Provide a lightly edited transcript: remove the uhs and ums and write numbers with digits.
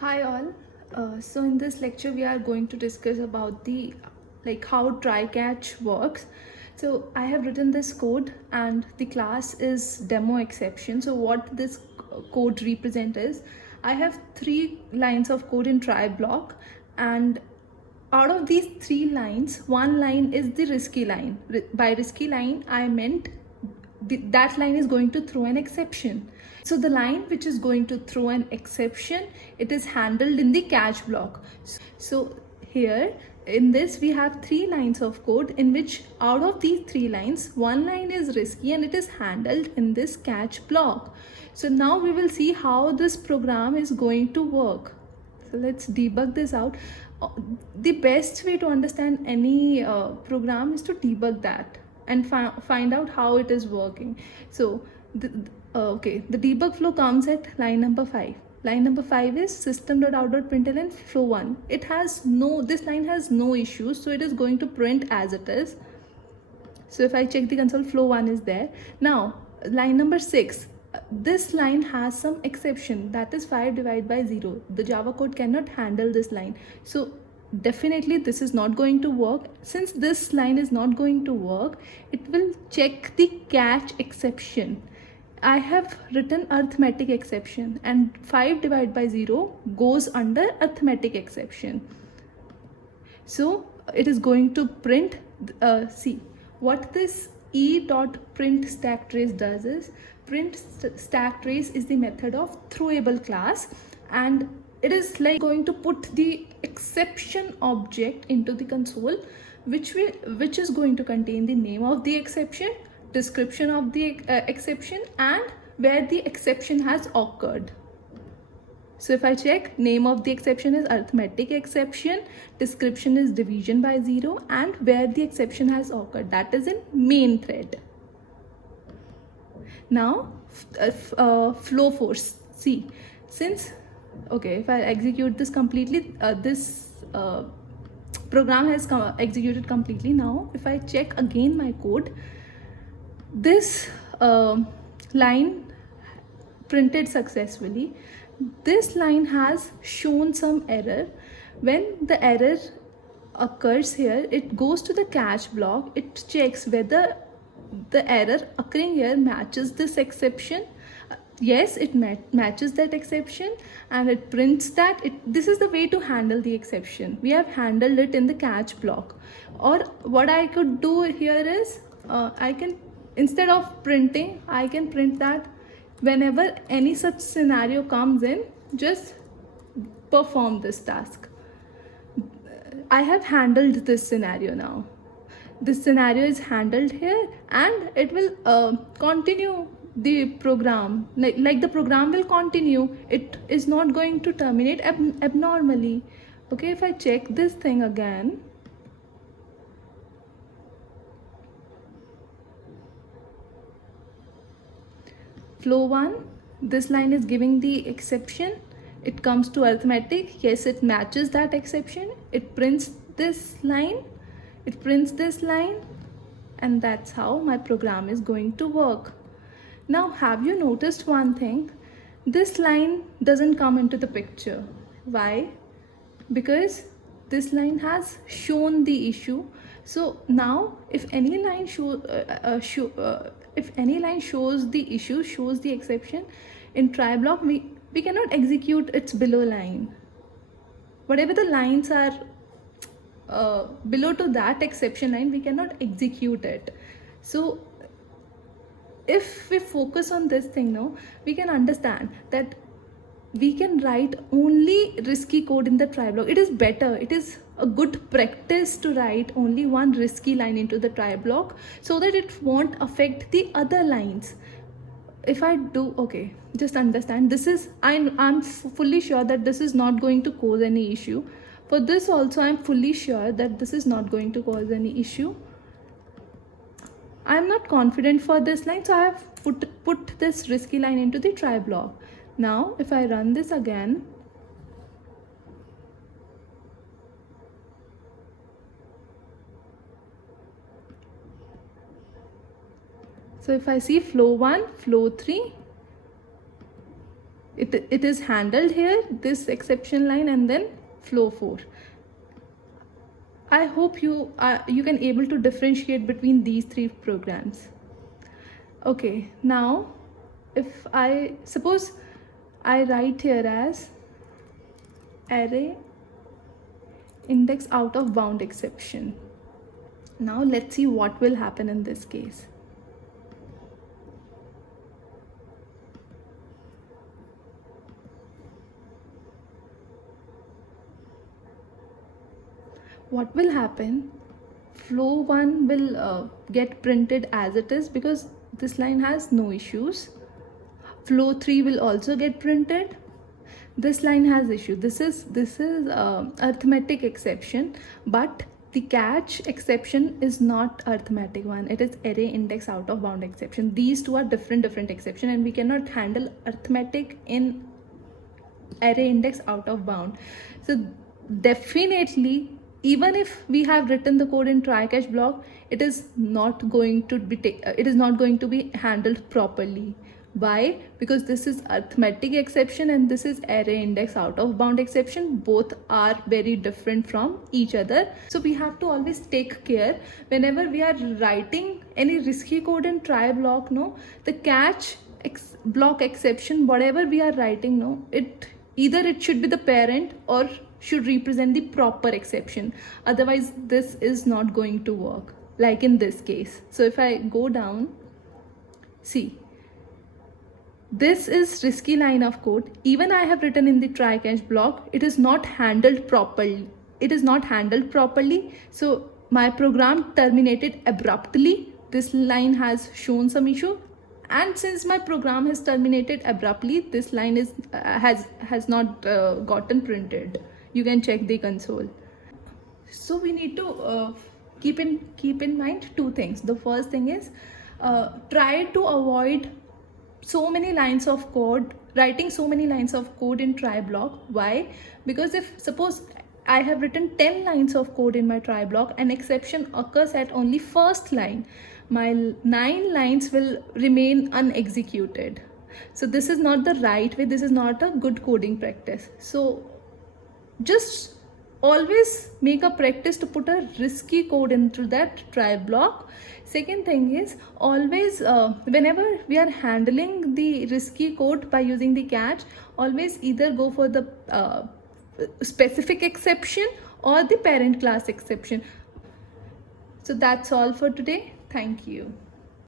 Hi all. So in this lecture we are going to discuss about the how try catch works. So I have written this code and the class is demo exception. So what this code represent is I have 3 lines of code in try block, and out of these 3 lines, one line is the risky line. By risky line I meant that line is going to throw an exception. So the line which is going to throw an exception, it is handled in the catch block. So here in this we have 3 lines of code in which out of these 3 lines, one line is risky and it is handled in this catch block. So now we will see how this program is going to work. So let's debug this out. The best way to understand any program is to debug that and find out how it is working. So the debug flow comes at line number 5. Line number 5 is system.out.println flow 1. This line has no issues, so it is going to print as it is. So if I check the console, flow 1 is there. Now line number 6, this line has some exception, that is 5 divided by 0. The Java code cannot handle this line, so definitely this is not going to work. Since this line is not going to work, it will check the catch exception. I have written arithmetic exception, and 5 divided by 0 goes under arithmetic exception. So it is going to print, see what this e.print stack trace does is print stack trace is the method of throwable class, and it is like going to put the exception object into the console, which is going to contain the name of the exception, description of the exception, and where the exception has occurred. So if I check, name of the exception is arithmetic exception, description is division by 0, and where the exception has occurred, that is in main thread. Now flow force. See, since if I execute this completely, this program has executed completely. Now if I check again my code, this line printed successfully. This line has shown some error. When the error occurs here, it goes to the catch block. It checks whether the error occurring here matches this exception. Yes, it matches that exception, and it prints that. This is the way to handle the exception. We have handled it in the catch block. Or what I could do here is, I can, instead of printing, I can print that whenever any such scenario comes in, just perform this task. I have handled this scenario now. This scenario is handled here, and it will continue the program. Like the program will continue. It is not going to terminate abnormally. Okay, if I check this thing again, flow 1, this line is giving the exception. It comes to arithmetic. Yes, it matches that exception. It prints this line. It prints this line, and that's how my program is going to work. Now, have you noticed one thing? This line doesn't come into the picture. Why? Because this line has shown the issue. So now if any line if any line shows the issue, shows the exception in try block, we cannot execute its below line. Whatever the lines are below to that exception line, we cannot execute it. So if we focus on this thing now, we can understand that we can write only risky code in the try block. It is better, it is a good practice to write only one risky line into the try block, so that it won't affect the other lines. If I do, okay, just understand, this is, I'm fully sure that this is not going to cause any issue. For this also, I'm fully sure that this is not going to cause any issue. I'm not confident for this line, so I have put this risky line into the try block. Now if I run this again, so if I see flow 1, flow 3, it is handled here, this exception line, and then flow 4. I hope you can able to differentiate between these three programs. Okay, now if I suppose I write here as array index out of bound exception. Now let's see what will happen in this case. What will happen, flow 1 will get printed as it is because this line has no issues. Flow 3 will also get printed. This line has issue. This is arithmetic exception, but the catch exception is not arithmetic one. It is array index out of bound exception. These two are different exception, and we cannot handle arithmetic in array index out of bound. So definitely, even if we have written the code in try catch block, it is not going to be handled properly. Why? Because this is arithmetic exception and this is array index out of bound exception. Both are very different from each other. So we have to always take care whenever we are writing any risky code in try block. No, the catch block exception, whatever we are writing, no, either it should be the parent or should represent the proper exception. Otherwise, this is not going to work, like in this case. So if I go down, see, this is risky line of code. Even I have written in the try catch block, it is not handled properly. So my program terminated abruptly. This line has shown some issue. And since my program has terminated abruptly, this line is has not gotten printed. You can check the console. So we need to keep in mind two things. The first thing is try to avoid so many lines of code, writing so many lines of code in try block. Why? Because if suppose I have written 10 lines of code in my try block, an exception occurs at only first line, my 9 lines will remain unexecuted. So this is not the right way. This is not a good coding practice. So just always make a practice to put a risky code into that try block. Second thing is, always whenever we are handling the risky code by using the catch, always either go for the specific exception or the parent class exception. So that's all for today. Thank you.